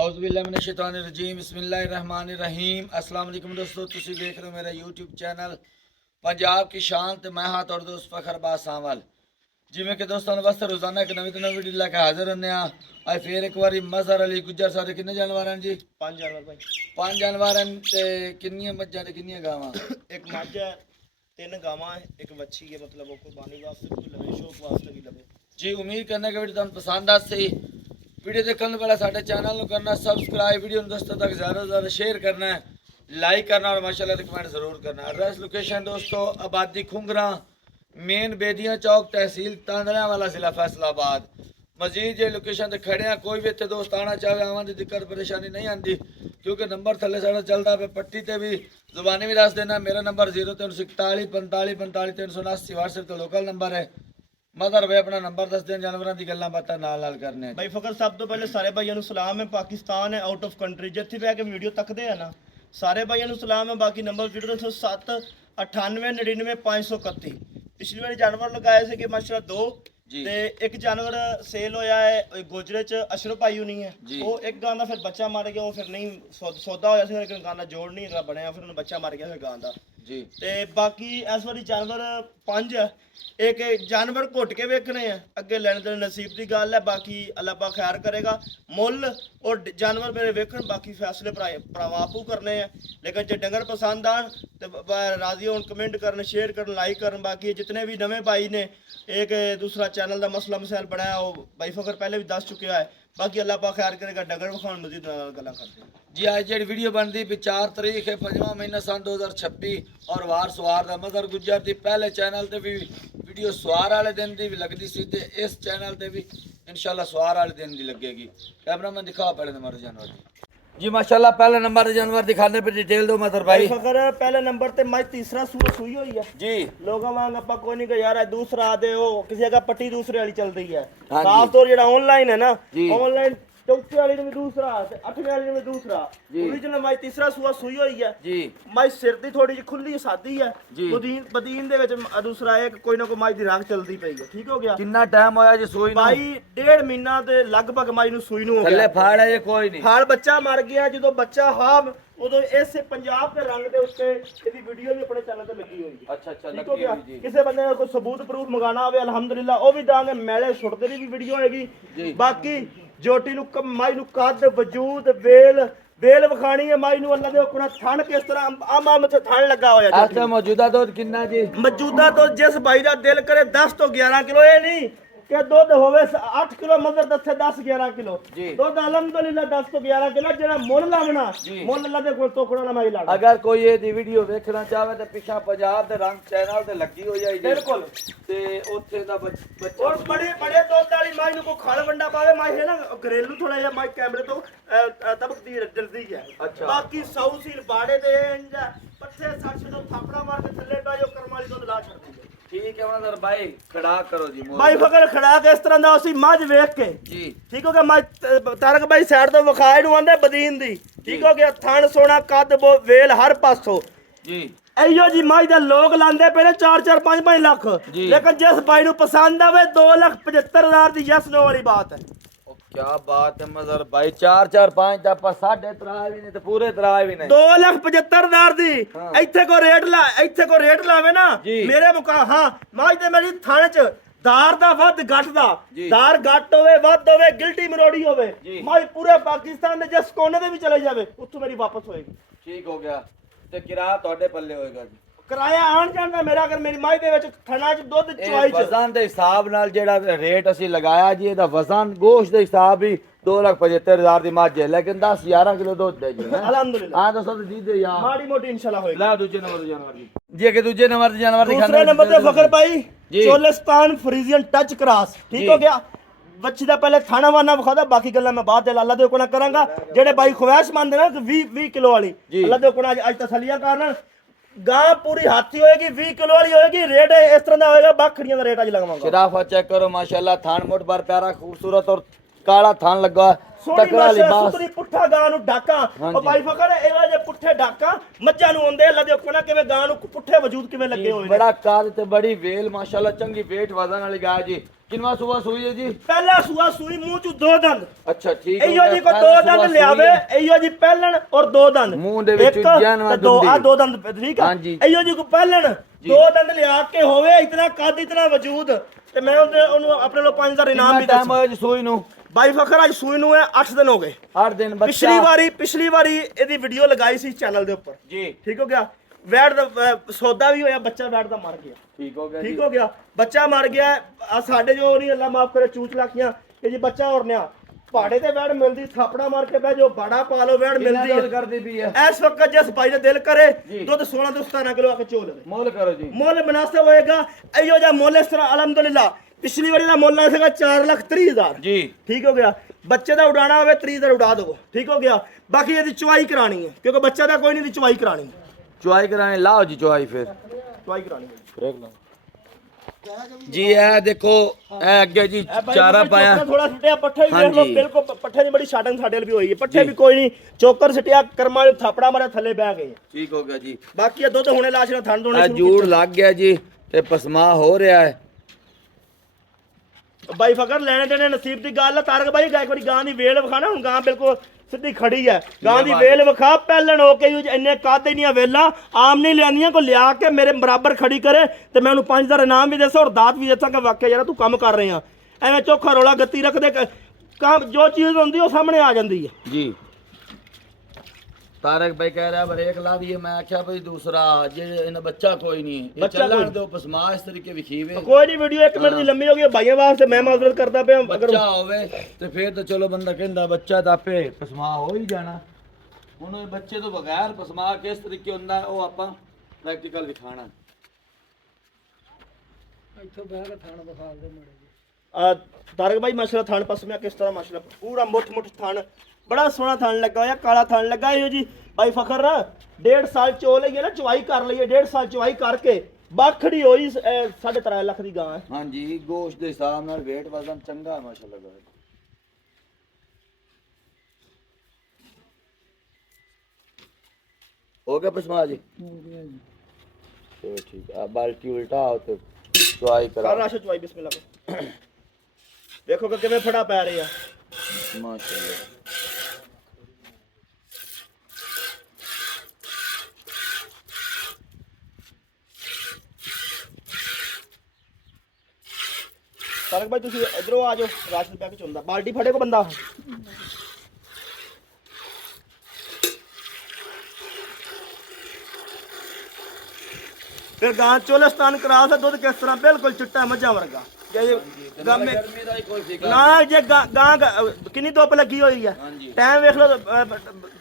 औज़ुबिल्लाहिमिनश्शैतानिर्रजीम बिस्मिल्लाहिर्रहमानिर्रहीम। अस्सलाम वालेकुम दोस्तों, तुसी देख रहे हो मेरा यूट्यूब चैनल पंजाब की शान ते मैं हां तुहाडा दोस्त फखर बास सावल। जिवें कि दोस्तों वास्ते रोजाना एक नवीं तो नवीं वीडियो लैके हाजिर होने आ। अज फिर एक बारी मजहर अली गुज्जर साहब किन्ने जानवर हैं जी? 5 जानवर भाई। 5 जानवर हैं ते किन्नियां मज्जां ते किन्नियां गावां? एक मੱਝ है, 3 गावां है, एक बच्ची है, मतलब वो कुर्बानी वास्ते भी लगे, शौक वास्ते भी लगे जी। उम्मीद करने का वीडियो तुहानू पसंद आसी। वीडियो देखने वाला साडे चैनल को करना सब्सक्राइब, वीडियो दोस्तों तक ज़्यादा से ज़्यादा शेयर करना है, लाइक करना और माशाल्लाह कमेंट ज़रूर करना। एड्रेस लोकेशन दोस्तों आबादी खुंगरा, मेन बेदियाँ चौक, तहसील तांदड़ा वाला, ज़िला फैसलाबाद। मजीद जो लोकेशन से खड़े हैं, कोई भी इतने दोस्त आना चाहे आवन की दिक्कत परेशानी नहीं आती, क्योंकि नंबर थले साढ़ा चलता पे पट्टी ते भी जुबानी भी दस देना। मेरा नंबर 0341 45 45 379 व्हाट्सएप तो लोकल नंबर है। मदर भाई अपना नंबर दस दें, जानवरों की गल्लां बातां नाल करने। भाई फकर सब तो पहले सारे भाइयों को सलाम है। पाकिस्तान है, आउट ऑफ कंट्री जिथे बह के वीडियो तकते हैं ना, सारे भाइयों को सलाम है। बाकी नंबर वीडियो 7 98 99 531। पिछली बार जानवर लगाए थे कि माशाल्लाह 2 ते एक जानवर सेल होया है गोजरे च, अशरफ भाई नहीं है वो एक गां दा फिर बच्चा मर गया, वो फिर नहीं सौदा होया सी, लेकिन गां दा जोड़ नहीं अगला बनया, फिर उन्हें बच्चा मर गया फिर गां दा जी। ते बाकी इस बारी जानवर 5 है। एक जानवर घुट के वेखने हैं, अगे लैने देने नसीब की गल है। बाकी अल्लाह पाक खैर करेगा। मुल और जानवर मेरे वेखन, बाकी फैसले भरावां आपू करने हैं। लेकिन जो डंगर पसंद आन तो राजी होन, कमेंट करन, शेयर करन, लाइक करन। बाकी जितने भी नवे भाई ने एक दूसरा चैनल का मसला मसाइल बनाया, वो भाई फकर पहले भी दस चुका है। बाकी अल्लाह पाक खैर करेगा। डंगर विखाउन मजीद गल्लां करते हैं जी। आज जी वीडियो बनती भी 4 तारीख है 5वां महीना सन 2026 और वार सवार का मदर गुजर थी। पहले चैनल ते भी वीडियो सवार वाले दिन की भी लगती सी, ते इस चैनल ते भी इंशाल्लाह सवार वाले दिन की लगेगी। कैमरा मैन दिखाओ पहले नंबर जानवर जी। माशाल्लाह पहले नंबर जानवर दिखाने पे डिटेल दो मदर भाई। फकर पहले नंबर ते मैं तीसरा सूर सुई हुई है जी। लोगों वांग आपा कोई नहीं कि यार दूसरा आदे हो, किसी का पट्टी दूसरे वाली चल रही है। खास तौर जेड़ा ऑनलाइन है ना, ऑनलाइन चौथे वाली में दूसरा, 8वें वाली में दूसरा, ओरिजिनल माई तीसरा सूआ सुई हुई है जी। माई सिर दी थोड़ी जी खुली सादी है, बदीन दे विच दूसरा एक कोई ना कोई माई दी रंग चलदी पई है। ठीक हो गया। कितना टाइम होया जी सूई नूं? भाई 1.5 महीना दे लगभग माई नूं सूई नूं हो गया। थल्ले फाड़ है कोई नहीं, फाड़ बच्चा मर गया। जो बच्चा हाब उदो इस पंजाब के रंग दे उत्ते इहदी वीडियो भी अपने चैनल ते लगी हुई है। अच्छा अच्छा, ठीक हो गया। किसी बंदे ने कोई सबूत प्रूफ मंगाना होवे अल्हम्दुलिल्लाह वो भी दांगे, मेले छुटदे दी भी वीडियो होएगी। बाकी जोटी नु माई नु कद वजूद वेल विखानी है माई नु। अल्लाह दे हुक्म नाल थण किस तरह आम से थण लगा होया। अच्छा मौजूदा दूध कितना जी? मौजूदा दूध जिस भाई दा दिल करे 10 तो 11 किलो, ये नहीं कि दूध होवे 8 किलो मगर दसे 10 11 किलो दूध अल्हम्दुलिल्लाह 10 तो 11 किलो। जेड़ा मुल लावना मुल अल्लाह दे कोल तोकड़ा ना माई लाना। अगर कोई ये दी वीडियो देखना चाहे तो पिछा पंजाब दे रंग चैनल ते लगी हो जाए बिल्कुल। ते ओथे दा बच्चा और बड़े बड़े दूध वाली माई नु को खाल वंडा पावे माई है ना, घरेलू थोड़ा या माई कैमरे तो तबकती जल्दी है। अच्छा। बाकी सौ सील बाड़े दे इंजा पत्थे 60 तो थापड़ा मार के थल्ले पा जो करम वाली दूध ला छड़दी है। ठीक है मदर भाई खड़ा करो जी। भाई फकर खड़ा के इस तरह दा उसी मझ वेख के जी। ठीक हो गया। मैं तारक भाई साइड तो विखाए नु आंदे बदीन दी। ठीक हो गया। थण सोना कद वेल हर पासों जी। एयो जी माई दा लोग लांदे पहले 4 5 5 लाख, लेकिन जिस भाई नु पसंद आवे 2,75,000 दी यस नो वाली बात है। क्या बात है मदर भाई, 4 4 5 दा पर 3.5 भी नहीं तो पूरे 3 भी नहीं, 2,75,000 दी। इथे को रेट लावे ना मेरे मुका। हां माई ते मेरी थाने च दार दा वध घट दा, दार घट होवे वध होवे गिल्टी मरोड़ी होवे, माई पूरे पाकिस्तान दे जिस कोने दे भी चले जावे उत्थों मेरी वापस होएगी। ठीक हो गया। ते किराया तोड़े पल्ले होएगा जी? किराया आन जान दा मेरा, अगर मेरी माई दे विच थना च दुध चवाई च वजन दे हिसाब नाल जेड़ा रेट असि लगाया जी, एदा वजन गोश्त दे हिसाब ही 2,75,000 दी मੱਝ है, लेकिन 10 11 किलो दूध दे जी। अल्हम्दुलिल्लाह। हां दसो दी दे यार, माड़ी मोटी इंशाल्लाह होएगी। ला दूजे नंबर जानवर जी। जी के दूजे नंबर जानवर दिखाना। दूसरे नंबर ते फकर भाई चोलिस्तान फ्रीजियन टच क्रॉस। ठीक हो गया। बच्ची दा पहले थाना वाना विखादा, बाकी गल्ला मैं बाद अल्लाह दे हुक्म करांगा। जेड़े भाई ख्वाहिश मंद ना 20 किलो वाली, अल्लाह दे हुक्म आज तसलिया करना। गां पूरी हाथी होएगी, 20 किलो वाली होएगी। रेट इस तरह दा होएगा, बाखड़ियां दा रेट आज लगावांगा। शिराफा चेक करो माशाल्लाह, थान मोट बार प्यारा खूबसूरत और काला थान लगा। तकड़ा लिबास सुतरी पुट्ठा गां नु ढाका। ओ भाई फकर एवा जे पुट्ठे ढाका मੱਝਾਂ ਨੂੰ ਹੁੰਦੇ अल्लाह दे हुक्म नाल किवें गां नु पुट्ठे वजूद किवें लगे होए। बड़ा काद ते बड़ी वेल माशाल्लाह, चंगी वेट वजन वाली गाय जी। ਕਿੰਨਾ ਸੂਆ ਸੂਈ ਹੈ ਜੀ? ਪਹਿਲਾ ਸੂਆ ਸੂਈ, ਮੂੰਹ ਚ ਦੋ ਦੰਦ। ਅੱਛਾ ਠੀਕ ਇਹੋ ਜੀ ਕੋ ਦੋ ਦੰਦ ਲਿਆਵੇ, ਇਹੋ ਜੀ ਪਹਿਲਣ ਔਰ ਦੋ ਦੰਦ ਮੂੰਹ ਦੇ ਵਿੱਚ ਜਾਨਵਾ ਦੋ ਆ ਦੋ ਦੰਦ, ਠੀਕ ਆ। ਇਹੋ ਜੀ ਕੋ ਪਹਿਲਣ ਦੋ ਦੰਦ ਲਿਆ ਕੇ ਹੋਵੇ, ਇਤਨਾ ਕੱਦ ਇਤਨਾ ਵਜੂਦ, ਤੇ ਮੈਂ ਉਹਨੂੰ ਆਪਣੇ ਲੋ 5000 ਇਨਾਮ ਵੀ ਟਾਈਮ ਹੋਇਆ ਜੀ ਸੂਈ ਨੂੰ? ਬਾਈ ਫਖਰ ਅੱਜ ਸੂਈ ਨੂੰ ਹੈ 8 ਦਿਨ ਹੋ ਗਏ। 8 ਦਿਨ ਬੱਚਾ। ਪਿਛਲੀ ਵਾਰੀ ਇਹਦੀ ਵੀਡੀਓ ਲਗਾਈ ਸੀ ਚੈਨਲ ਦੇ ਉੱਪਰ ਜੀ, ਠੀਕ ਹੋ ਗਿਆ। ਵੈਟ ਦਾ ਸੌਦਾ ਵੀ ਹੋਇਆ, ਬੱਚਾ ਵੈਟ ਦਾ ਮਰ ਗਿਆ। ਠੀਕ ਹੋ ਗਿਆ, ਠੀਕ ਹੋ ਗਿਆ, ਬੱਚਾ ਮਰ ਗਿਆ। ਆ ਸਾਡੇ ਜੋ ਨਹੀਂ ਅੱਲਾ ਮਾਫ ਕਰੇ ਚੂਚ ਲਾਖੀਆਂ ਕਿ ਜੀ ਬੱਚਾ ਔਰਨਿਆ ਪਹਾੜੇ ਤੇ ਵੈਟ ਮਿਲਦੀ, ਥਾਪੜਾ ਮਾਰ ਕੇ ਬਹਿ ਜੋ ਬਾੜਾ ਪਾ ਲੋ, ਵੈਟ ਮਿਲਦੀ ਹੈ। ਕਰਦੀ ਵੀ ਹੈ ਇਸ ਵਕਤ ਜਿਸ ਭਾਈ ਦਾ ਦਿਲ ਕਰੇ ਦੁੱਧ 16 ਤੋਂ 17 ਕਿਲੋ ਆ ਕੇ ਚੋ ਲਵੇ। ਮੁੱਲ ਕਰੋ ਜੀ, ਮੁੱਲ ਮੁਨਾਸਿਬ ਹੋਏਗਾ। ਇਹੋ ਜਿਹਾ ਮੁੱਲ ਇਸ ਤਰ੍ਹਾਂ ਅਲਹਮਦੁਲਿਲਾ ਪਿਛਲੀ ਵਾਰੀ ਦਾ ਮੁੱਲ ਆਇਆ ਸੀਗਾ 4,30,000 ਜੀ। ਠੀਕ ਹੋ ਗਿਆ। ਬੱਚੇ ਦਾ ਉਡਾਣਾ ਹੋਵੇ 30,000 ਉਡਾ ਦਵੋ, ਠੀਕ ਹੋ ਗਿਆ। ਬਾਕੀ ਇਹਦੀ ਚੁਆਈ ਕਰਾਣੀ ਹੈ ਕਿਉਂਕਿ ਬੱਚਾ ਦਾ ਕੋਈ ਨਹੀਂ, ਦੀ ਚੁਆਈ ਕਰਾਣੀ ਹੈ। ਚੁਆਈ ਕਰਾਣੇ ਲਾਓ ਜੀ, ਚੁਆਈ ਫਿਰ ਚੁਆਈ ਕਰਾਣੀ ਹੈ ਜੀ। ਇਹ ਦੇਖੋ ਇਹ ਅੱਗੇ ਜੀ ਚਾਰਾ ਪਾਇਆ, ਥੋੜਾ ਛਟਿਆ ਪੱਠੇ ਵੀ ਦੇਖ ਲਓ, ਬਿਲਕੁਲ ਪੱਠੇ ਦੀ ਬੜੀ ਸ਼ਾਟਿੰਗ ਸਾਡੇ ਨਾਲ ਵੀ ਹੋਈ ਹੈ। ਪੱਠੇ ਵੀ ਕੋਈ ਨਹੀਂ, ਚੋਕਰ ਛਟਿਆ ਕਰਮਾਂ ਵਾਲੇ ਥਾਪੜਾ ਮਾਰਿਆ ਥੱਲੇ ਬਹਿ ਗਏ। ਠੀਕ ਹੋ ਗਿਆ ਜੀ। ਬਾਕੀ ਇਹ ਦੁੱਧ ਹੁਣੇ ਲਾਸ਼ ਨਾਲ ਥਣ ਦੋਣੇ ਇਹ ਜੂੜ ਲੱਗ ਗਿਆ ਜੀ ਤੇ ਪਸਮਾ ਹੋ ਰਿਹਾ ਹੈ। ਬਾਈ ਫਕਰ ਲੈਣੇ ਦੇਣੇ ਨਸੀਬ ਦੀ ਗੱਲ ਹੈ। ਤਾਰਕ ਬਾਈ ਇੱਕ ਵਾਰੀ ਗਾਂ ਦੀ ਵੇਲ ਵਿਖਾਣਾ, ਹੁਣ ਗਾਂ ਬਿਲਕੁਲ ਸਿੱਧੀ ਖੜੀ ਹੈ। ਗਾਂ ਦੀ ਵੇਲ ਵਿਖਾ, ਪਹਿਲਣ ਹੋ ਕੇ ਇੰਨੇ ਕੱਦ ਇੰਨੀਆਂ ਵੇਲਾਂ ਆਮ ਨਹੀਂ ਲਿਆਂਦੀਆਂ, ਕੋਈ ਲਿਆ ਕੇ ਮੇਰੇ ਬਰਾਬਰ ਖੜੀ ਕਰੇ ਤੇ ਮੈਂ ਉਹਨੂੰ 5000 ਇਨਾਮ ਵੀ ਦੇਸਾਂ ਔਰ ਦਾਤ ਵੀ ਦੇਸਾਂ ਕਿ ਵਾਕਿਆ ਯਾਰ ਤੂੰ ਕੰਮ ਕਰ ਰਹੇ ਆ। ਐਵੇਂ ਚੋਖਾ ਰੋਲਾ ਗੱਤੀ ਰੱਖਦੇ ਕੰਮ, ਜੋ ਚੀਜ਼ ਹੁੰਦੀ ਉਹ ਸਾਹਮਣੇ ਆ ਜਾਂਦੀ ਹੈ ਜੀ। ਤਾਰਕ ਭਾਈ ਕਹਿ ਰਿਹਾ ਬਰੇਕ ਲਾ ਦਈਏ, ਮੈਂ ਆਖਿਆ ਭਾਈ ਦੂਸਰਾ ਜੇ ਇਹਨਾਂ ਬੱਚਾ ਕੋਈ ਨਹੀਂ, ਇਹ ਚੱਲਣ ਦਿਓ ਪਸਮਾ ਇਸ ਤਰੀਕੇ ਵਿਖੀਵੇ। ਕੋਈ ਨਹੀਂ, ਵੀਡੀਓ 1 ਮਿੰਟ ਦੀ ਲੰਮੀ ਹੋ ਗਈ ਭਾਈਆਂ ਵਾਸਤੇ, ਮੈਂ ਮਾਜ਼ਰਤ ਕਰਦਾ ਪਿਆ। ਅਗਰ ਬੱਚਾ ਹੋਵੇ ਤੇ ਫਿਰ ਤਾਂ ਚਲੋ ਬੰਦਾ ਕਹਿੰਦਾ ਬੱਚਾ ਤਾਂ ਆਪੇ ਪਸਮਾ ਹੋ ਹੀ ਜਾਣਾ। ਹੁਣ ਇਹ ਬੱਚੇ ਤੋਂ ਬਗੈਰ ਪਸਮਾ ਕਿਸ ਤਰੀਕੇ ਹੁੰਦਾ ਉਹ ਆਪਾਂ ਪ੍ਰੈਕਟੀਕਲ ਵਿਖਾਣਾ। ਇੱਥੋਂ ਬਹਿ ਕੇ ਥਾਣ ਵਿਖਾ ਦੇ ਮੜੇ ਜੀ। ਤਾਰਕ ਭਾਈ ਮਾਸ਼ਾਅੱਲਾ ਥਾਣ ਪਸਮਿਆ ਕਿਸ ਤਰ੍ਹਾਂ ਮਾਸ਼ਾਅੱਲਾ ਪੂਰਾ ਮੁੱਠ ਥਾਣ, ਬੜਾ ਸੋਹਣਾ ਥਾਣ ਲੱਗਾ ਹੋਇਆ, ਕਾਲਾ ਥਾਣ ਲੱਗਾ ਇਹੋ ਜੀ। ਭਾਈ ਫਖਰ 1.5 ਸਾਲ ਚੋ ਲਈਏ ਨਾ, ਚਵਾਈ ਕਰ ਲਈਏ, 1.5 ਸਾਲ ਚਵਾਈ ਕਰਕੇ ਬਾਖੜੀ ਹੋਈ 3.5 ਲੱਖ ਦੀ ਗਾਂ ਹੈ। ਹਾਂਜੀ, ਗੋਸ਼ਤ ਦੇ ਹਿਸਾਬ ਨਾਲ weight ਵਜ਼ਨ ਚੰਗਾ ਹੈ ਮਾਸ਼ਾਅੱਲਾ। ਹੋ ਗਿਆ ਪਸਮਾ ਜੀ? ਚਲੋ ਠੀਕ ਆ। ਬਾਲਟੀ ਉਲਟਾ ਹੋ ਤੇ ਚਵਾਈ ਕਰਾ। ਕਰ ਰਾਸ਼ਾ ਚਵਾਈ ਬਿਸਮਿਲ੍ਲਾ। ਦੇਖੋ ਕਿ ਕਿਵੇਂ ਫੜਾ ਪੈ ਰਹੇ ਆ ਮਾਸ਼ਾਅੱਲਾ। ਤਾਰਕ ਭਾਈ ਤੁਸੀਂ ਇਧਰੋਂ ਆ ਜਾਓ, ਰਾਸ਼ਨ ਪੈਕ ਚ ਹੁੰਦਾ, ਬਾਲਟੀ ਫੜੇ ਕੋ ਬੰਦਾ। ਫਿਰ ਗਾਂ ਚੋਲਸਤਾਨ ਕਰਾਸ ਦੁੱਧ ਕਿਸ ਤਰ੍ਹਾਂ ਬਿਲਕੁਲ ਚਿੱਟਾ ਮੱਝਾਂ ਵਰਗਾ। ਗਰਮੀ ਦਾ ਹੀ ਕੋਈ ਫਿਕਰ ਨਾ ਜੇ ਗਾਂ ਕਿੰਨੀ ਧੁੱਪ ਲੱਗੀ ਹੋਈ ਹੈ, ਟਾਈਮ ਵੇਖ ਲਓ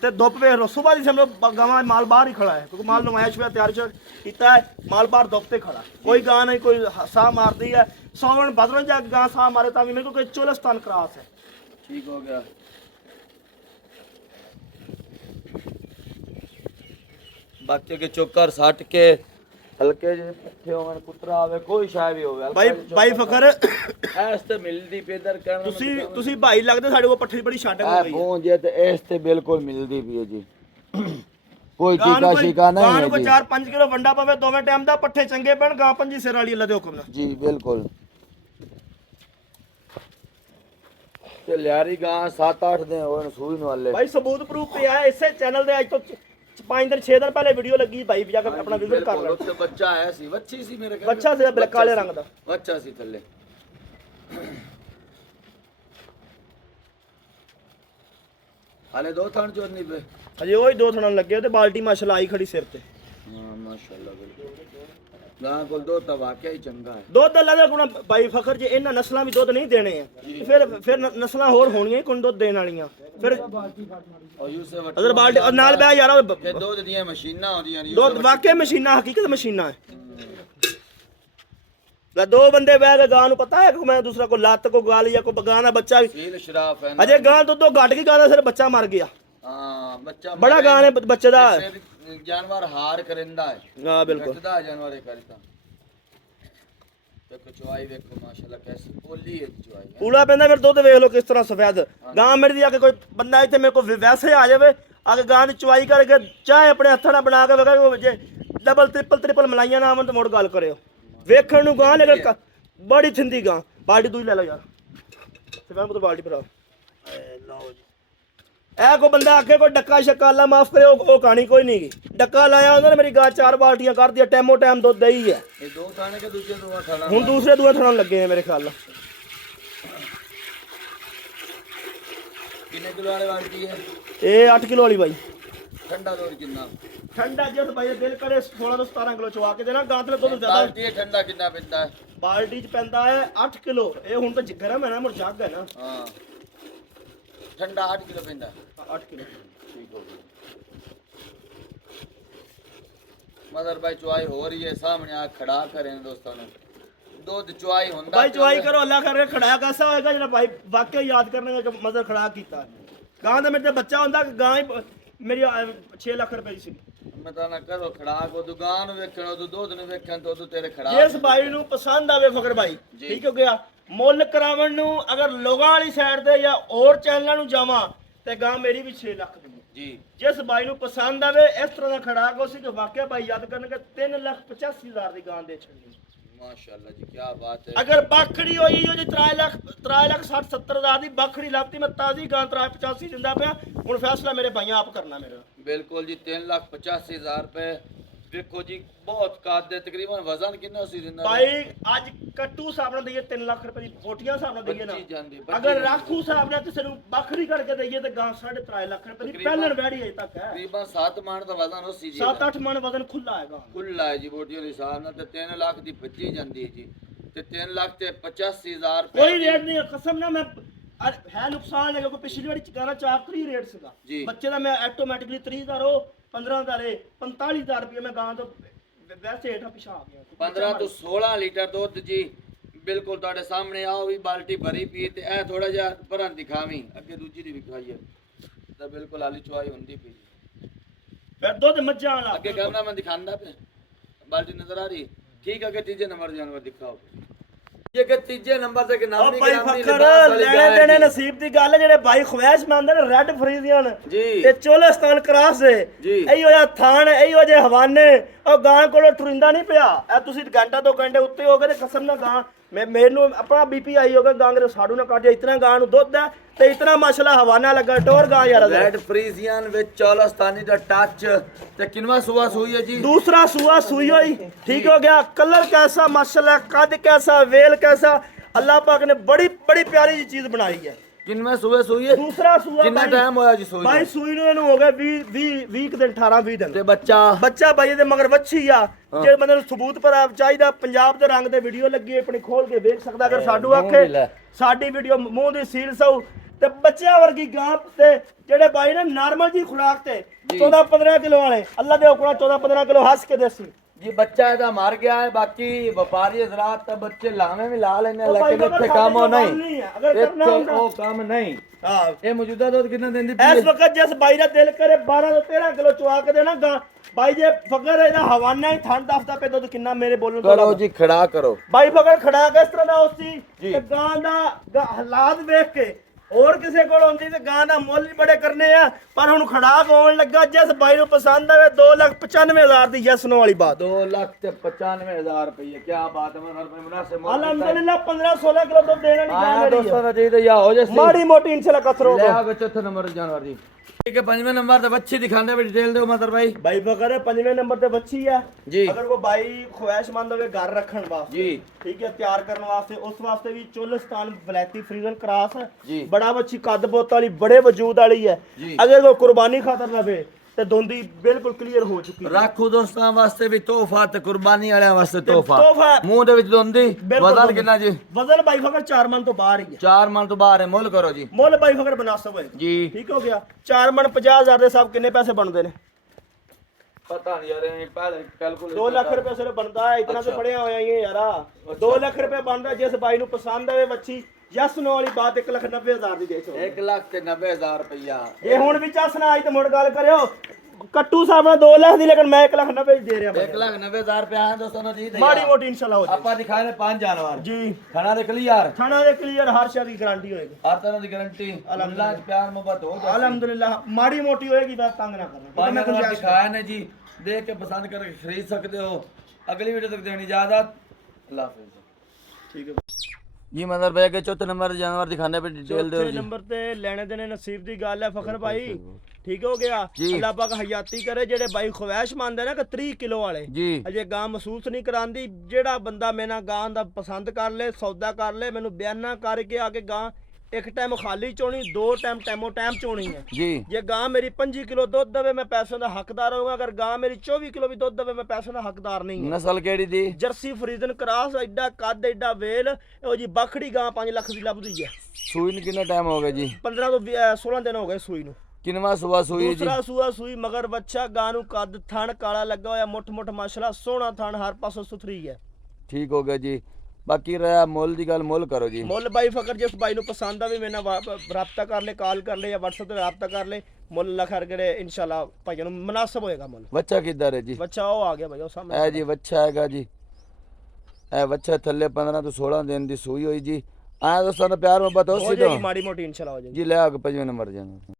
ਤੇ ਧੁੱਪ ਵੇਖ ਲਓ। ਸੁਬਾਹ ਦੀ ਸਮਝੋ ਗਾਵਾਂ ਮਾਲ ਬਾਹਰ ਹੀ ਖੜਾ ਹੈ ਕਿਉਂਕਿ ਮਾਲ ਨੂੰ ਆਇਆ ਸ਼ੁਆ ਤਿਆਰ ਕੀਤਾ ਹੈ, ਮਾਲ ਬਾਹਰ ਧੁੱਪ ਤੇ ਖੜਾ, ਕੋਈ ਗਾਂ ਨਹੀਂ ਕੋਈ ਸਾਹ ਮਾਰਦੀ ਹੈ। ਸੌਵਣ ਬਦਲੋਂ ਜਾ ਗਾਂ ਸਾਹ ਮਾਰੇ ਤਾਂ ਵੀ ਮੇਰੇ ਕੋਲ ਚੋਲਸਤਾਨ ਕਰਾਸ ਹੈ। ਠੀਕ ਹੋ ਗਿਆ। ਬਾਕੀ ਕੇ ਚੋਕਰ ਸੱਟ ਕੇ ਹਲਕੇ ਜਿਹੇ ਪੱਠੇ ਹੋਣ, ਕੁਤਰਾ ਆਵੇ, ਕੋਈ ਸ਼ਾਇ ਵੀ ਹੋਵੇ। ਬਾਈ ਫਖਰ ਐਸ ਤੇ ਮਿਲਦੀ ਪੇਦਰ ਕਰਨ ਤੁਸੀਂ ਭਾਈ ਲੱਗਦੇ ਸਾਡੇ ਕੋਲ ਪੱਠੇ ਬੜੀ ਛਾਟਕ ਹੋ ਗਈ ਹੈ। ਪਹੁੰਚ ਜੇ ਤੇ ਇਸ ਤੇ ਬਿਲਕੁਲ ਮਿਲਦੀ ਵੀ ਹੈ ਜੀ। ਕੋਈ ਟੀਕਾ ਸ਼ਿਕਾ ਨਹੀਂ ਹੈ ਜੀ। ਕੋਈ 4-5 ਕਿਲੋ ਵੰਡਾ ਪਵੇ ਦੋਵੇਂ ਟਾਈਮ ਦਾ, ਪੱਠੇ ਚੰਗੇ ਪੈਣ, ਗਾਂ ਪੰਜੀ ਸਿਰ ਵਾਲੀ ਅੱਲਾ ਦੇ ਹੁਕਮ ਨਾਲ ਜੀ ਬਿਲਕੁਲ। ਤੇ ਲਿਆਰੀ ਗਾਂ 7-8 ਦਿਨ ਹੋਣ ਸੂਈ ਨੂੰ ਵਾਲੇ। ਭਾਈ ਸਬੂਤ ਪ੍ਰੂਫ ਤੇ ਆਇਆ ਇਸੇ ਚੈਨਲ ਦੇ, ਅੱਜ ਤੋਂ 5 ਦਿਨ 6 ਦਿਨ ਪਹਿਲੇ ਵੀਡੀਓ ਲੱਗੀ, ਭਾਈ ਜਾ ਕੇ ਆਪਣਾ ਵਿਜ਼ਿਟ ਕਰ ਲਓ। ਉੱਤੇ ਬੱਚਾ ਆਇਆ ਸੀ, ਵੱਛੀ ਸੀ ਮੇਰੇ ਕੋਲ, ਬੱਚਾ ਸੀ ਬਲੈਕ ਕਾਲੇ ਰੰਗ ਦਾ ਬੱਚਾ ਸੀ ਥੱਲੇ। ਹਾਲੇ ਦੋ ਥਣ ਚੋਂ ਨਹੀਂ ਪਏ, ਅਜੇ ਉਹ ਹੀ ਦੋ ਥਣਾਂ ਲੱਗੇ ਤੇ ਬਾਲਟੀ ਮਾਸ਼ਾਅੱਲਾ ਆਈ ਖੜੀ ਸਿਰ ਤੇ। ਹਾਂ ਮਾਸ਼ਾਅੱਲਾ ਬਿਲਕੁਲ। ਗਾਂ ਕੋਲ ਦੋ ਤਾਂ ਵਾਕਿਆ ਹੀ ਚੰਗਾ ਹੈ। ਦੁੱਧ ਅੱਲਾ ਦਾ ਗੁਣਾ ਭਾਈ ਫਖਰ, ਜੇ ਇਹਨਾਂ ਨਸਲਾਂ ਵੀ ਦੁੱਧ ਨਹੀਂ ਦੇਣੇ ਆ ਫਿਰ ਨਸਲਾਂ ਹੋਰ ਹੋਣੀਆਂ ਕੋਈ ਦੁੱਧ ਦੇਣ ਵਾਲੀਆਂ। ਫਿਰ ਅਦਰ ਬਾਲਟੀ ਨਾਲ ਬਹਿ ਯਾਰ, ਦੁੱਧ ਦੀਆਂ ਮਸ਼ੀਨਾਂ ਆਉਂਦੀਆਂ ਨੇ। ਦੁੱਧ ਵਾਕਿਆ ਮਸ਼ੀਨਾਂ, ਹਕੀਕਤ ਮਸ਼ੀਨਾਂ ਹੈ। ਲੈ ਦੋ ਬੰਦੇ ਬਹਿ ਕੇ ਗਾਂ ਨੂੰ ਪਤਾ ਹੈ ਕਿ ਮੈਂ ਦੂਸਰਾ ਕੋ ਲੱਤ ਕੋ ਗਾਲ ਜਾਂ ਕੋ ਗਾਂ ਦਾ ਬੱਚਾ ਵੀ ਸੀਲ ਸ਼ਰਾਫ ਹੈ। ਅਜੇ ਗਾਂ ਦੁੱਧੋਂ ਘਟ ਗਈ, ਗਾਂ ਦਾ ਸਿਰ ਬੱਚਾ ਮਰ ਗਿਆ। ਹਾਂ ਬੱਚਾ ਬੜਾ ਗਾਂ ਨੇ ਬੱਚੇ ਦਾ ਜਾਨਵਰ ਹਾਰ ਕਰਿੰਦਾ ਹੈ। ਹਾਂ ਬਿਲਕੁਲ ਕੱਟਦਾ ਜਾਨਵਰ ਇਹ ਕਰਦਾ। ਦੇਖੋ ਚੁਆਈ ਵੇਖੋ ਮਾਸ਼ਾਅੱਲਾ ਕੈਸੀ ਪੋਲੀ ਹੈ ਚੁਆਈ। ਪੂਲਾ ਪੈਂਦਾ ਫਿਰ ਦੁੱਧ ਵੇਖ ਲਓ ਕਿਸ ਤਰ੍ਹਾਂ ਸਫੈਦ ਗਾਂ ਮੇਰੀ ਦੀ। ਆ ਕੇ ਕੋਈ ਬੰਦਾ ਇੱਥੇ ਮੇਰੇ ਕੋਲ ਵੈਸੇ ਆ ਜਾਵੇ, ਆ ਕੇ ਗਾਂ ਦੀ ਚੁਆਈ ਕਰਕੇ ਚਾਹੇ ਆਪਣੇ ਹੱਥਾਂ ਨਾਲ ਬਣਾ ਕੇ ਵੇਖੋ, ਜੇ ਡਬਲ ਟ੍ਰਿਪਲ ਮਲਾਈਆਂ ਨਾ ਆਵਣ ਤਾਂ ਮੁੜ ਗੱਲ ਕਰਿਓ। ਵੇਖਣ ਨੂੰ ਗਾਂ ਲੇਕਿਨ ਬੜੀ ਥਿੰਦੀ ਗਾਂ, ਬਾਲਟੀ ਦੂਜੀ ਲੈ ਲਓ ਯਾਰ ਤੇ ਮੈਂ ਤਾਂ ਬਾਲਟੀ ਭਰਾ ਲਓ ਜੀ ਇਹ ਕੋ ਬੰਦਾ ਆਖੇ ਕੋਈ ਡੱਕਾ ਸ਼ੱਕਾ ਅੱਲਾ ਮਾਫ ਕਰੇ ਉਹ ਕਹਾਣੀ ਕੋਈ ਨਹੀਂ ਗੀ ਡੱਕਾ ਲਾਇਆ ਉਹਨਾਂ ਨੇ ਮੇਰੀ ਗਾਂ 4 ਬਾਲਟੀਆਂ ਕਰ ਦਿਆ ਟੈਮੋ ਟਾਈਮ ਦੁੱਧ ਦਈ ਹੈ ਇਹ 2 ਥਾਣੇ ਕੇ ਦੂਜੇ 2 ਥਾਣਾ ਹੁਣ ਦੂਸਰੇ 2 ਥਾਣਾ ਲੱਗੇ ਆ ਮੇਰੇ ਖਿਆਲ ਨਾਲ ਕਿੰਨੇ ਕਿਲੋ ਵਾਲੇ ਬਾਲਟੀ ਹੈ ਇਹ 8 ਕਿਲੋ ਵਾਲੀ ਬਾਈ ਠੰਡਾ ਦੁੱਧ ਕਿੰਨਾ ਠੰਡਾ ਜਿਸ ਬਾਈ ਦਿਲ ਕਰੇ 16 ਤੋਂ 17 ਕਿਲੋ ਚਵਾ ਕੇ ਦੇਣਾ ਗਾਂ ਤੇ ਦੁੱਧ ਜ਼ਿਆਦਾ ਬਾਲਟੀ ਹੈ ਠੰਡਾ ਕਿੰਨਾ ਪੈਂਦਾ ਹੈ ਬਾਲਟੀ 'ਚ ਪੈਂਦਾ ਹੈ 8 ਕਿਲੋ ਇਹ ਹੁਣ ਤਾਂ ਗਰਮ ਹੈ ਨਾ ਮੁਰ ਜੱਗ ਹੈ ਨਾ ਹਾਂ ਠੰਡਾ 8 ਕਿਲੋ ਪੈਂਦਾ 8 ਕਿਲੋ ਠੀਕ ਹੋ ਗਿਆ ਮਦਰ ਭਾਈ ਚੁਆਈ ਹੋ ਰਹੀ ਹੈ ਸਾਹਮਣੇ ਆ ਖੜਾ ਕਰੇ ਨੇ ਦੋਸਤਾਂ ਨੂੰ ਦੁੱਧ ਚੁਆਈ ਹੁੰਦਾ ਭਾਈ ਚੁਆਈ ਕਰੋ ਅੱਲਾ ਕਰਕੇ ਖੜਾ ਕੈਸਾ ਹੋਏਗਾ ਜਿਹੜਾ ਭਾਈ ਵਾਕਿਆ ਯਾਦ ਕਰਨੇ ਕਿ ਮਦਰ ਖੜਾ ਕੀਤਾ ਗਾਂ ਦਾ ਮੇਰੇ ਤੇ ਬੱਚਾ ਹੁੰਦਾ ਕਿ ਗਾਂ ਹੀ ਮੇਰੀ 6 ਲੱਖ ਰੁਪਏ ਦੀ ਸੀ ਮੈਂ ਤਾਂ ਨਾ ਕਰੋ ਖੜਾ ਕੋ ਦੁਕਾਨ ਵੇਖਣ ਉਹ ਦੁੱਧ ਨੂੰ ਵੇਖਣ ਤੋਂ ਤੇਰੇ ਖੜਾ ਜਿਸ ਬਾਈ ਨੂੰ ਪਸੰਦ ਆਵੇ ਫਕਰ ਭਾਈ ਠੀਕ ਹੋ ਗਿਆ ਮੁੱਲ ਕਰਾਵਣ ਨੂੰ ਅਗਰ ਲੋਕਾਂ ਵਾਲੀ ਸਾਈਡ ਤੇ ਜਾਂ ਹੋਰ ਚੈਨਲਾਂ ਨੂੰ ਜਾਵਾਂ ਤੇ ਗਾਂ ਮੇਰੀ ਵੀ 6 ਲੱਖ ਦੀ ਜੀ ਜਿਸ ਬਾਈ ਨੂੰ ਪਸੰਦ ਆਵੇ ਇਸ ਤਰ੍ਹਾਂ ਦਾ ਖੜਾ ਕੋ ਸੀ ਕਿ ਵਾਕਿਆ ਭਾਈ ਯਾਦ ਕਰਨਗੇ 3,85,000 ਦੀ ਗਾਂ ਦੇ ਛੱਡਣੀ ਮਾਸ਼ਾਅੱਲਾ ਜੀ ਕੀ ਬਾਤ ਹੈ ਅਗਰ ਬਾਖੜੀ ਹੋਈ ਜੋ ਜੀ 3,60,70,000 ਦੀ ਬਾਖੜੀ ਲਾਪਤੀ ਮੈਂ ਤਾਜ਼ੀ ਗਾਂ 3,85 ਦਿੰਦਾ ਪਿਆ ਹੁਣ ਫੈਸਲਾ ਮੇਰੇ ਭਾਈਆਂ ਆਪ ਕਰਨਾ ਮੇਰਾ ਬਿਲਕੁਲ ਜੀ 3,85,000 ਰੁਪਏ ਦੇਖੋ ਜੀ ਬਹੁਤ ਕਾਦੇ ਤਕਰੀਬਨ ਵਜ਼ਨ ਕਿੰਨਾ ਸੀ ਦਿੰਦਾ ਭਾਈ ਅੱਜ ਕੱਟੂ ਹਿਸਾਬ ਨਾਲ ਦਈਏ 3 ਲੱਖ ਰੁਪਏ ਦੀ ਫੋਟੀਆਂ ਹਿਸਾਬ ਨਾਲ ਦਈਏ ਨਾ ਅਗਰ ਰਾਖੂ ਹਿਸਾਬ ਨਾਲ ਕਿਸੇ ਨੂੰ ਬਾਖੜੀ ਕਰਕੇ ਦਈਏ ਤੇ ਗਾਂ 3.5 ਲੱਖ ਰੁਪਏ ਦੀ ਪਹਿਲਣ ਵੈੜੀ ਅਜੇ ਤੱਕ ਹੈ ਤਕਰੀਬਨ 7 ਮਣ ਦਾ ਵਜ਼ਨ ਹੋ ਸੀ ਜੀ 7-8 ਮਣ ਵਜ਼ਨ ਖੁੱਲਾ ਹੈਗਾ ਖੁੱਲਾ ਹੈ ਜੀ ਬੋਟੀਆਂ ਦੇ ਹਿਸਾਬ ਨਾਲ ਤੇ 3 ਲੱਖ ਦੀ ਬੱਚੀ ਜਾਂਦੀ ਹੈ ਜੀ ਤੇ 3 ਲੱਖ ਤੇ 85,000 ਰੁਪਏ ਕੋਈ ਰੇਟ ਨਹੀਂ ਕਸਮ ਨਾ ਮੈਂ ਹੈ ਨੁਕਸਾਨ ਹੈ ਕਿਉਂਕਿ ਪਿਛਲੀ ਵਾਰੀ ਚਕਾਨਾ ਚਾਕਰੀ ਰੇਟ ਸੀਗਾ ਬੱਚੇ ਦਾ ਮੈਂ ਆਟੋਮੈਟਿਕਲੀ 30,000 ਉਹ 15,000 45,000 ਰੁਪਏ ਮੈਂ ਗਾਂ ਤੋਂ ਵੈਸੇ ਹੇਠਾਂ ਪਿਛਾ ਆ ਗਿਆ 15 ਤੋਂ 16 ਲੀਟਰ ਦੁੱਧ ਜੀ ਬਿਲਕੁਲ ਤੁਹਾਡੇ ਸਾਹਮਣੇ ਆਓ ਵੀ ਬਾਲਟੀ ਭਰੀ ਪੀ ਤੇ ਇਹ ਥੋੜਾ ਜਿਹਾ ਭਰਨ ਦਿਖਾਵੀਂ ਅੱਗੇ ਦੂਜੀ ਦੀ ਵਿਖਾਈਏ ਤਾਂ ਬਿਲਕੁਲ ਆਲੀ ਚੁਆਈ ਹੁੰਦੀ ਪਈ ਫਿਰ ਦੁੱਧ ਮੱਝਾਂ ਵਾਲਾ ਅੱਗੇ ਕੈਮਰਾ ਮੈਂ ਦਿਖਾਉਂਦਾ ਪਿਆ ਬਾਲਟੀ ਨਜ਼ਰ ਆ ਰਹੀ ਠੀਕ ਹੈ ਕਿ ਤੀਜੇ ਨੰਬਰ ਜਾਨਵਰ ਦਿਖਾਓ ਇਹ ਕਿ ਤੀਜੇ ਨੰਬਰ ਤੇ ਕਿ ਨਾਮ ਨਹੀਂ ਭਾਈ ਕਰਾਂਦੀ ਫਖਰ ਲੈਣੇ ਦੇਣੇ ਨਸੀਬ ਦੀ ਗੱਲ ਜਿਹੜੇ ਭਾਈ ਖੁਆਇਸ਼ ਮੰਨਦੇ ਨੇ ਰੈੱਡ ਫਰੀਜ਼ੀਅਨ ਜੀ ਤੇ ਚੋਲਸਤਾਨ ਕਰਾਸ ਦੇ ਇਹੋ ਜਿਹਾ ਥਾਣ ਇਹੋ ਜਿਹੇ ਹਵਾਨੇ ਉਹ ਗਾਂ ਕੋਲੋਂ ਟੁਰਿੰਦਾ ਨਹੀਂ ਪਿਆ ਇਹ ਤੁਸੀਂ ਘੰਟਾ 2 ਘੰਟੇ ਉੱਤੇ ਹੋ ਗਏ ਤੇ ਕਸਮ ਨਾਲ ਗਾਂ ਮੈਨੂੰ ਆਪਣਾ ਬੀਪੀ ਆਈ ਹੋਗਾ ਗਾਂ ਦੇ ਸਾਡੂ ਨਾ ਕਾਟਿਆ ਇਤਨਾ ਗਾਂ ਨੂੰ ਦੁੱਧ ਹੈ ਤੇ ਇਤਨਾ ਮਾਸ਼ਾਅੱਲਾ ਹਵਾਨਾ ਲੱਗਾ ਟੋਰ ਗਾਂ ਯਾਰ ਰੈਡ ਫਰੀਜ਼ੀਅਨ ਵਿੱਚ ਚੌਲਸਤਾਨੀ ਦਾ ਟੱਚ ਤੇ ਕਿੰਨਵਾ ਸੂਆ ਸੂਈ ਹੈ ਜੀ दूसरा सुआ सुई हुई ठीक हो गया कलर कैसा माशाल्लाह कद कैसा वेल कैसा अल्लाह पाक ने बड़ी बड़ी प्यारी चीज बनाई है ਕਿੰਨਵਾ ਸੂਏ ਸੂਈ ਹੈ दूसरा सुआ ਕਿੰਨਾ ਟਾਈਮ ਹੋਇਆ ਜੀ ਸੂਈ भाई सुई ਨੂੰ ਇਹਨੂੰ ਹੋ ਗਏ 20 ਦਿਨ 18-20 ਦਿਨ ਤੇ ਬੱਚਾ ਭਾਈ ਦੇ ਮਗਰ ਵੱਛੀ ਆ ਜੇ ਬੰਦੇ ਨੂੰ ਸਬੂਤ ਪਰ ਚਾਹੀਦਾ ਪੰਜਾਬ ਦੇ ਰੰਗ ਦੇ ਵੀਡੀਓ ਲੱਗੀ ਆਪਣੀ ਖੋਲ ਕੇ ਵੇਖ ਸਕਦਾ ਅਗਰ ਸਾਡੂ ਆਖੇ ਸਾਡੀ ਵੀਡੀਓ ਮੂੰਹ ਦੀ ਸੀਲ ਸੌ ਤੇ ਬੱਚਿਆਂ ਵਰਗੀ ਗਾਂ ਤੇ ਜਿਹੜੇ ਬਾਈ ਨੇ ਨਾਰਮਲ ਜੀ ਖੁਰਾਕ ਤੇ 14-15 ਕਿਲੋ ਵਾਲੇ ਅੱਲਾ ਦੇ ਹੁਕਮ 14-15 ਕਿਲੋ ਹੱਸ ਕੇ ਦੇਸੀ ਜੀ ਬੱਚਾ ਇਹਦਾ ਮਰ ਗਿਆ ਹੈ ਬਾਕੀ ਵਪਾਰੀ ਹਜ਼ਰਾਤ ਤਾਂ ਬੱਚੇ ਲਾਵੇਂ ਵੀ ਲਾ ਲੈਣੇ ਲੇਕਿਨ ਇੱਥੇ ਕੰਮ ਉਹ ਨਹੀਂ ਇੱਥੇ ਉਹ ਕੰਮ ਨਹੀਂ ਹਾਂ ਇਹ ਮੌਜੂਦਾ ਦੁੱਧ ਕਿੰਨਾ ਦਿੰਦੀ ਇਸ ਵਕਤ ਜਿਸ ਬਾਈ ਦਾ ਦਿਲ ਕਰੇ 12 ਤੋਂ 13 ਕਿਲੋ ਚਵਾ ਕੇ ਦੇਣਾ ਗਾਂ ਬਾਈ ਜੇ ਫਕਰ ਇਹਦਾ ਹਵਾਨਾ ਹੀ ਠੰਡ ਦੱਸਦਾ ਪਏ ਦੁੱਧ ਕਿੰਨਾ ਮੇਰੇ ਬੋਲਣ ਤੋਂ ਕਰੋ ਜੀ ਖੜਾ ਕਰੋ ਬਾਈ ਫਕਰ ਖੜਾ ਕਿਸ ਤਰ੍ਹਾਂ ਦਾ ਉਸੀ ਤੇ ਗਾਂ ਦਾ ਹਾਲਾਤ ਵੇਖ ਕੇ ਹੋਰ ਕਿਸੇ ਕੋਲ ਹੁੰਦੀ ਤੇ ਗਾਂ ਦਾ ਮੁੱਲ ਹੀ ਬੜੇ ਕਰਨੇ ਆ ਪਰ ਹੁਣ ਖੜਾ ਹੋਣ ਲੱਗਾ ਜਿਸ ਬਾਈ ਨੂੰ ਪਸੰਦ ਆਵੇ 2,95,000 ਦੀ ਯਸਨੋ ਵਾਲੀ ਬਾਤ 2,95,000 ਰੁਪਏ ਕੀ ਬਾਤ ਹੈ ਮਗਰ ਮੁਨਾਸਿਬ ਅਲਹਮਦੁਲਿਲਾ 15-16 ਕਿਲੋ ਦੁੱਧ ਦੇਣ ਵਾਲੀ ਗਾਂ ਮੇਰੀ ਦੋਸਤਾਂ ਦਾ ਜੀ ਤੇ ਯਾ ਹੋ ਜੇ ਮਾੜੀ ਮੋਟੀ ਇਨਸ਼ਾਅੱਲਾ ਕਥਰੋ ਲੈ ਆ ਚੌਥੇ ਨੰਬਰ ਜਾਨਵਰ ਜੀ ਠੀਕ ਹੈ ਪੰਜਵੇਂ ਨੰਬਰ ਤੇ ਬੱਚੀ ਦਿਖਾਣੇ ਵੀ ਡਿਟੇਲ ਦਿਓ ਮਦਰ ਭਾਈ ਬਾਈ ਫਕਰ 5ਵੇਂ ਨੰਬਰ ਤੇ ਬੱਚੀ ਆ ਜੀ ਅਗਰ ਕੋ ਬਾਈ ਖੁਆਇਸ਼ਮੰਦ ਹੋਵੇ ਘਰ ਰੱਖਣ ਵਾਸਤੇ ਜੀ ਠੀਕ ਹੈ ਤਿਆਰ ਕਰਨ ਵਾਸਤੇ ਉਸ ਵਾਸਤੇ ਵੀ ਚੋਲਸਤਾਨ ਵਲੈਤੀ ਫਰੀਜ਼ਨ ਕਰਾਸ ਬੜਾ ਬੱਚੀ ਕੱਦ ਬੋਤ ਵਾਲੀ ਬੜੇ ਵਜੂਦ ਵਾਲੀ ਹੈ ਅਗਰ ਕੋ ਕੁਰਬਾਨੀ ਖਾਤਰ ਲਵੇ ਤੇ ਦੋਂਦੀ ਬਿਲਕੁਲ ਕਲੀਅਰ ਹੋ ਚੁੱਕੀ ਹੈ ਰੱਖੋ ਦੋਸਤਾਂ ਵਾਸਤੇ ਵੀ ਤੋਹਫਾ ਤੇ ਕੁਰਬਾਨੀ ਵਾਲਿਆਂ ਵਾਸਤੇ ਤੋਹਫਾ ਮੂੰਹ ਦੇ ਵਿੱਚ ਦੋਂਦੀ ਵਜ਼ਨ ਕਿੰਨਾ ਜੀ ਵਜ਼ਨ ਬਾਈ ਫਕਰ 4 ਮਣ ਤੋਂ ਬਾਹਰ ਹੀ ਹੈ 4 ਮਣ ਤੋਂ ਬਾਹਰ ਹੈ ਮੁੱਲ ਕਰੋ ਜੀ ਮੁੱਲ ਬਾਈ ਫਕਰ ਬਨਾਸਬ ਹੋਏ ਜੀ ਠੀਕ ਹੋ ਗਿਆ 4 ਮਣ 50,000 ਦੇ ਸਭ ਕਿੰਨੇ ਪੈਸੇ ਬਣਦੇ ਨੇ ਪਤਾ ਨਹੀਂ ਯਾਰ ਇਹ ਪਹਿਲੇ ਕੈਲਕੁਲੇਟ 2 ਲੱਖ ਰੁਪਏ ਸਿਰ ਬਣਦਾ ਹੈ ਇਤਨਾ ਤੇ ਪੜਿਆ ਹੋਇਆ ਹੀ ਹੈ ਯਾਰਾ 2 ਲੱਖ ਰੁਪਏ ਬਣਦਾ ਜਿਸ ਬਾਈ ਨੂੰ ਪਸੰਦ ਆਵੇ ਵੱਛੀ ਯਸਨੋ ਵਾਲੀ ਬਾਤ 1,90,000 ਦੀ ਦੇ ਚੋ 1,90,000 ਰੁਪਇਆ ਇਹ ਹੁਣ ਵੀ ਚਸਨਾ ਆਈ ਤੇ ਮੁੜ ਗੱਲ ਕਰਿਓ ਕੱਟੂ ਸਾਹਿਬ ਨਾਲ 2 ਲੱਖ ਦੀ ਲੇਕਿਨ ਮੈਂ 1,90,000 ਦੀ ਦੇ ਰਿਹਾ 1,90,000 ਰੁਪਇਆ ਹੈ ਦੋਸਤਾਂ ਨੂੰ ਜੀ ਮਾੜੀ ਮੋਟੀ ਇਨਸ਼ਾਅੱਲਾ ਹੋ ਜਾਏ ਆਪਾਂ ਦਿਖਾਏ ਨੇ 5 ਜਾਨਵਰ ਜੀ ਖਾਣਾ ਦੇ ਕਲੀਅਰ ਖਾਣਾ ਦੇ ਕਲੀਅਰ ਹਰ ਸ਼ੈ ਦੀ ਗਾਰੰਟੀ ਹੋਏਗੀ ਹਰ ਤਰ੍ਹਾਂ ਦੀ ਗਾਰੰਟੀ ਅੱਲਾਹ ਚ ਪਿਆਰ ਮੁਹੱਬਤ ਹੋ ਜਾਏ ਅਲਹਮਦੁਲਿਲਾ ਮਾੜੀ ਮੋਟੀ ਹੋਏਗੀ ਬਸ ਤੰਗ ਨਾ ਕਰਨਾ ਮੈਂ ਤੁਹਾਨੂੰ ਦਿਖਾਇਆ ਨੇ ਜੀ ਦੇਖ ਕੇ ਪਸੰਦ ਕਰਕੇ ਖਰੀਦ ਸਕਦੇ ਹੋ ਅਗਲੀ ਵੀਡੀਓ ਤੱਕ ਦੇਣੀ ਇਜਾਜ਼ਤ ਅੱਲਾਹ ਹਾਫਿਜ਼ ਠੀਕ ਹੈ जी मदर भाई के चौथे नंबर जानवर दिखाने पे डिटेल दो चौथे जी। नंबर ते लेने देने नसीब दी गल है फखर भाई, ठीक हो गया। जी। अल्लाह पाक हयाती करे। जेड़े भाई ख्वाहिश मंद है ना कि 30 किलो वाले जी अजे गां महसूस नहीं करांदी, जेड़ा बंदा मेरे नाल गां दा पसंद कर ले, सौदा कर ले, मैनू बयाना करके आके गां एक टाइम खाली चोनी, दो टाइम टाइमो टाइम चोनी है। जी जे गां मेरी 25 किलो दुध देवे मैं पैसों का हकदार होऊंगा, अगर गां मेरी 24 किलो भी दुध देवे मैं पैसों का हकदार नहीं है। नस्ल केड़ी दी? जर्सी फरीदन क्रॉस, एडा कद एडा वेल, ओ जी बखड़ी गां 5 लाख दी लभदी है। सूई ने कितना टाइम हो गया जी? 15 तो 16 दिन हो गए सूई नू। किनवा सुबह सूई जी? दूसरा सूआ सूई मगर बच्चा, गां नू कद थण काला लगा होया, मुठ मुठ माशाल्लाह सोहना थण, हर पासों सुथरी है। ठीक हो गया जी। बाकी रहा मुल दी गल, मुल करो जी। मुल बाई फकर जिस बाई नू पसंद आवे मेरे नाल राबता कर ले, कॉल कर ले या व्हाट्सएप ते राबता कर ले। मुल अल्लाह खैर करे इंशाल्लाह भाइयों नू मुनासिब होएगा मुल। बच्चा किधर है जी? बच्चा ओ आ गया भाई, ओ सामने ए जी बच्चा हैगा जी। ए बच्चा थल्ले 15 तो 16 दिन दी सूई हुई जी। आया दोस्तों प्यार मोहब्बत हो हो सी जाएगी माड़ी मोटी इंशाल्लाह हो जाएगी। जी। ले आगे 5वें नंबर जाना।